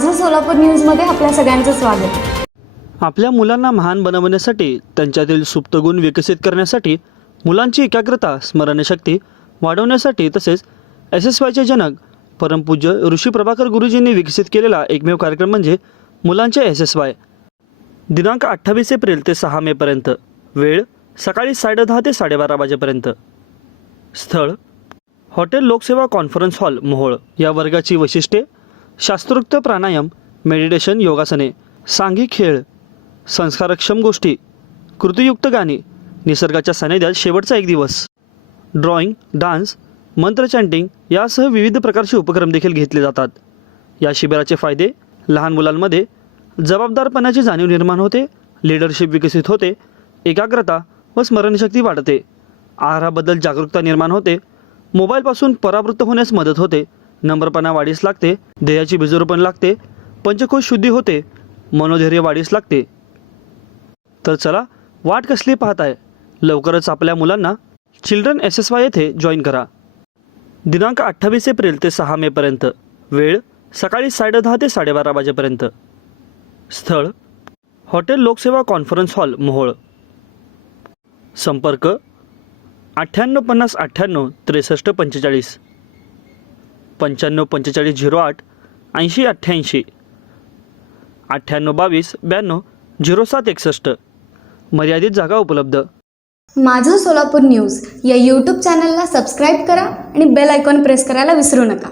माझं सोलापूर न्यूजमध्ये आपल्या सगळ्यांचं स्वागत। आपल्या मुलांना महान बनवण्यासाठी, त्यांच्यातील सुप्त गुण विकसित करण्यासाठी, मुलांची एकाग्रता, स्मरणशक्ती वाढवण्यासाठी तसेच SSYचे जनक परमपूज्य ऋषी प्रभाकर गुरुजींनी विकसित केलेला एकमेव कार्यक्रम म्हणजे मुलांचे SSY। दिनांक 28 एप्रिल ते 6 मे पर्यंत, वेळ सकाळी 10:30 ते 12:30 वाजेपर्यंत, स्थळ हॉटेल लोकसेवा कॉन्फरन्स हॉल मोहोळ। या वर्गाची वैशिष्ट्ये: शास्त्रोक्त प्राणायाम, मेडिटेशन, योगासने, सांघिक खेळ, संस्कारक्षम गोष्टी, कृतीयुक्त गाणी, निसर्गाच्या सानिध्यात शेवटचा एक दिवस, ड्रॉइंग, डान्स, मंत्र चॅन्टिंग यासह विविध प्रकारचे उपक्रम देखील घेतले जातात। या शिबिराचे फायदे: लहान मुलांमध्ये जबाबदारपणाची जाणीव निर्माण होते, लीडरशिप विकसित होते, एकाग्रता व स्मरणशक्ती वाढते, आहाराबद्दल जागरूकता निर्माण होते, मोबाईलपासून परावृत्त होण्यास मदत होते, नम्रपणा वाढीस लागते, ध्येयाची बिजोरपण लागते, पंचकोश शुद्धी होते, मनोधैर्य वाढीस लागते। तर चला, वाट कसली पाहताय, लवकरच आपल्या मुलांना चिल्ड्रन SSY येथे जॉईन करा। दिनांक 28 एप्रिल ते 6 मे पर्यंत, वेळ सकाळी 10:30 ते 12:30 वाजेपर्यंत, स्थळ हॉटेल लोकसेवा कॉन्फरन्स हॉल मोहोळ। संपर्क 9850 98 63 45, 95 45 08 80 88, 98 22 92 07 61। मर्यादित जागा उपलब्ध। माझं सोलापूर न्यूज या यूट्यूब चॅनलला सबस्क्राईब करा आणि बेल आयकॉन प्रेस करायला विसरू नका।